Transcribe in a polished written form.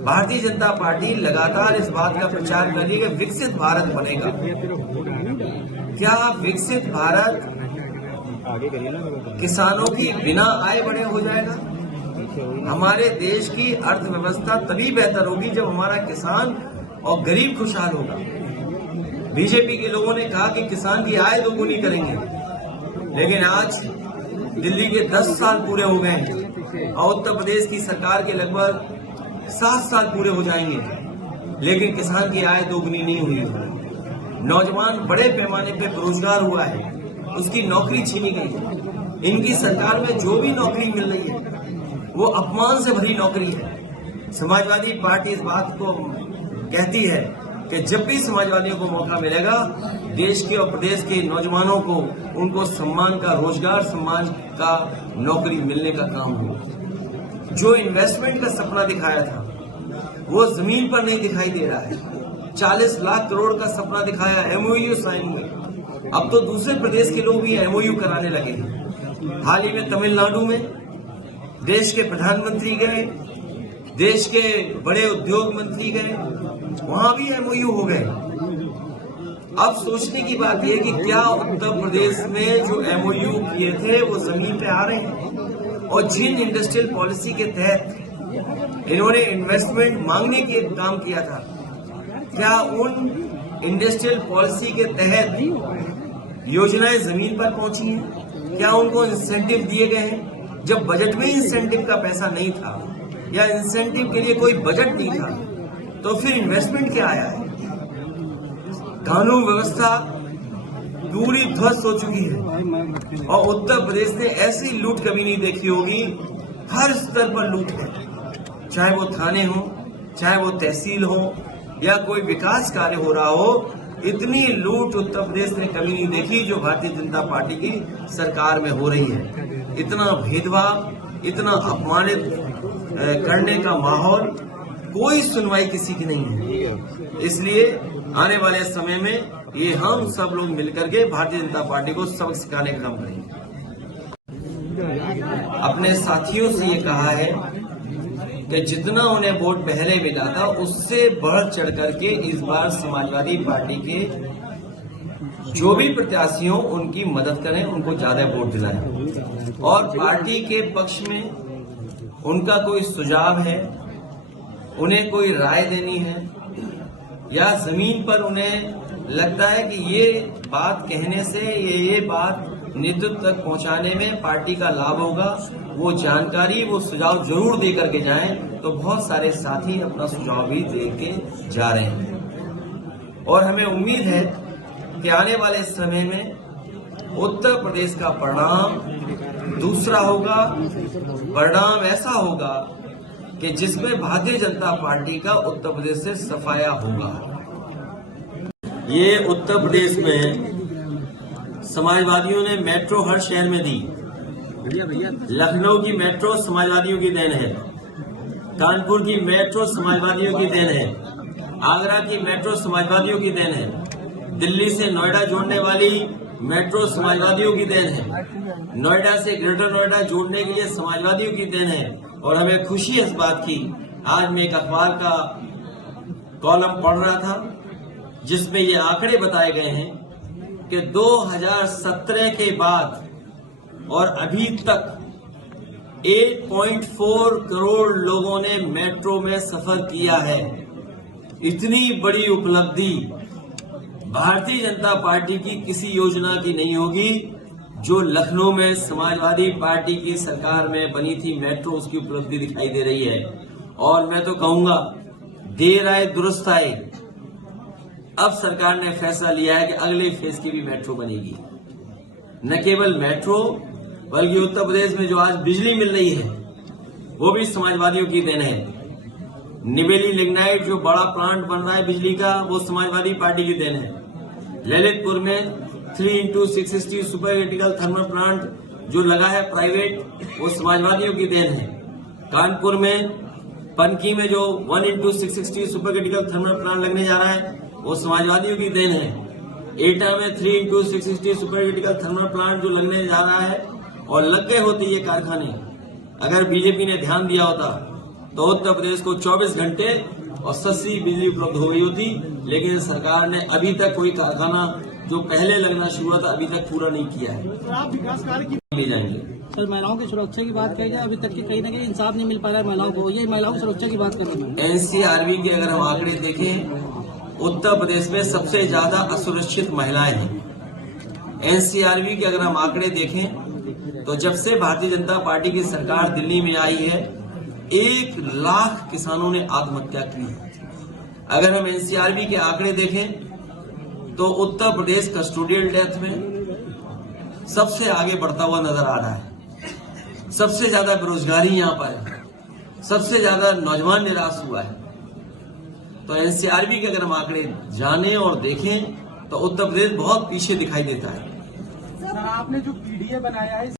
Bharatiya Janata party लगातार इस बात का प्रचार कर रही है कि विकसित भारत बनेगा। क्या विकसित भारत किसानों की बिना आय बढ़े हो जाएगा? हमारे देश की अर्थव्यवस्था तभी बेहतर होगी जब हमारा किसान और गरीब खुशहाल होगा। बीजेपी के लोगों ने कहा कि किसान की आय दोगुनी करेंगे, लेकिन आज दिल्ली के 10 साल पूरे हो गए हैं और उत्तर प्रदेश की सरकार के लगभग 7 साल पूरे हो जाएंगे, लेकिन किसान की आय दोगुनी नहीं हुई है। नौजवान बड़े पैमाने पर बेरोजगार हुआ है, उसकी नौकरी छीनी गई है। इनकी सरकार में जो भी नौकरी मिल रही है वो अपमान से भरी नौकरी है। समाजवादी पार्टी इस बात को कहती है कि जब भी समाजवादियों को मौका मिलेगा, देश के और प्रदेश के नौजवानों को उनको सम्मान का, रोजगार सम्मान का नौकरी मिलने का काम होगा। जो इन्वेस्टमेंट का सपना दिखाया था वो जमीन पर नहीं दिखाई दे रहा है। 40 लाख करोड़ का सपना दिखाया, एमओयू साइन हुए, अब तो दूसरे प्रदेश के लोग भी एमओयू कराने लगे हैं। हाल ही में तमिलनाडु में देश के प्रधानमंत्री गए, देश के बड़े उद्योग मंत्री गए, वहां भी एमओयू हो गए। अब सोचने की बात यह कि क्या उत्तर प्रदेश में जो एमओयू किए थे वो जमीन पे आ रहे हैं? और जिन इंडस्ट्रियल पॉलिसी के तहत इन्होंने इन्वेस्टमेंट मांगने के काम किया था, क्या उन इंडस्ट्रियल पॉलिसी के तहत योजनाएं जमीन पर पहुंची हैं? क्या उनको इंसेंटिव दिए गए हैं? जब बजट में इंसेंटिव का पैसा नहीं था या इंसेंटिव के लिए कोई बजट नहीं था, तो फिर इन्वेस्टमेंट क्या आया है? कानून व्यवस्था पूरी ध्वस्त हो चुकी है और उत्तर प्रदेश ने ऐसी लूट कभी नहीं देखी होगी। हर स्तर पर लूट है, चाहे वो थाने हो, चाहे वो तहसील हो या कोई विकास कार्य हो रहा हो। इतनी लूट उत्तर प्रदेश ने कभी नहीं देखी जो भारतीय जनता पार्टी की सरकार में हो रही है। इतना भेदभाव, इतना अपमानित करने का माहौल, कोई सुनवाई किसी की नहीं है। इसलिए आने वाले समय में ये हम सब लोग मिलकर के भारतीय जनता पार्टी को सबक सिखाने का काम करेंगे। अपने साथियों से ये कहा है कि जितना उन्हें वोट पहले मिला था उससे बढ़ चढ़ करके इस बार समाजवादी पार्टी के जो भी प्रत्याशी हो उनकी मदद करें, उनको ज्यादा वोट दिलाएं। और पार्टी के पक्ष में उनका कोई सुझाव है, उन्हें कोई राय देनी है या जमीन पर उन्हें लगता है कि ये बात कहने से ये बात नेतृत्व तक पहुंचाने में पार्टी का लाभ होगा, वो जानकारी, वो सुझाव जरूर दे करके जाएं। तो बहुत सारे साथी अपना सुझाव भी दे के जा रहे हैं और हमें उम्मीद है कि आने वाले समय में उत्तर प्रदेश का परिणाम दूसरा होगा। परिणाम ऐसा होगा कि जिसमें भारतीय जनता पार्टी का उत्तर प्रदेश से सफाया होगा। ये उत्तर प्रदेश में समाजवादियों ने मेट्रो हर शहर में दी। लखनऊ की मेट्रो समाजवादियों की देन है, कानपुर की मेट्रो समाजवादियों की देन है, आगरा की मेट्रो समाजवादियों की देन है, दिल्ली से नोएडा जोड़ने वाली मेट्रो समाजवादियों की देन है, नोएडा से ग्रेटर नोएडा जोड़ने के लिए समाजवादियों की देन है। और हमें खुशी है इस बात की, आज मैं एक अखबार का कॉलम पढ़ रहा था जिसमें ये आंकड़े बताए गए हैं कि 2017 के बाद और अभी तक 8.4 करोड़ लोगों ने मेट्रो में सफर किया है। इतनी बड़ी उपलब्धि भारतीय जनता पार्टी की किसी योजना की नहीं होगी। जो लखनऊ में समाजवादी पार्टी की सरकार में बनी थी मेट्रो, उसकी उपलब्धि दिखाई दे रही है। और मैं तो कहूंगा देर आए दुरुस्त आए। अब सरकार ने फैसला लिया है कि अगले फेज की भी मेट्रो बनेगी। न केवल मेट्रो बल्कि उत्तर प्रदेश में जो आज बिजली मिल रही है वो भी समाजवादियों की देन है। निवेली लिग्नाइट जो बड़ा प्लांट बन रहा है बिजली का, वो समाजवादी पार्टी की देन है। ललितपुर में 3x660 super critical thermal plant जो लगा है प्राइवेट, वो समाजवादियों की देन है। कानपुर में पनकी में जो 1x660 super critical thermal plant लगने जा रहा है वो समाजवादियों की देन है। एटा में 3x660 super critical thermal plant जो लगने जा रहा है और लग गए होते ये कारखाने, अगर बीजेपी ने ध्यान दिया होता तो उत्तर प्रदेश को 24 घंटे और सस्ती बिजली उपलब्ध हो गई होती, लेकिन सरकार ने अभी तक कोई कारखाना जो पहले लगना शुरू हुआ था अभी तक पूरा नहीं किया है। आप विकास कार्य की ले जाएंगे सर, महिलाओं की सुरक्षा की बात कही जाए, अभी तक की कहीं ना कहीं इंसाफ नहीं मिल पा रहा है महिलाओं को, ये महिलाओं की सुरक्षा की बात कर रहे हैं। एनसीआरबी के अगर हम आंकड़े देखें, उत्तर प्रदेश में सबसे ज्यादा असुरक्षित महिलाएं हैं। एनसीआरबी के अगर हम आंकड़े देखें तो जब से भारतीय जनता पार्टी की सरकार दिल्ली में आई है 1 लाख किसानों ने आत्महत्या की है। अगर हम एनसीआरबी के आंकड़े देखें तो उत्तर प्रदेश कस्टोडियल डेथ में सबसे आगे बढ़ता हुआ नजर आ रहा है। सबसे ज्यादा बेरोजगारी यहाँ पर है, सबसे ज्यादा नौजवान निराश हुआ है। तो एनसीआरबी के अगर हम आंकड़े जानें और देखें तो उत्तर प्रदेश बहुत पीछे दिखाई देता है। सर, आपने जो पीडीए बनाया है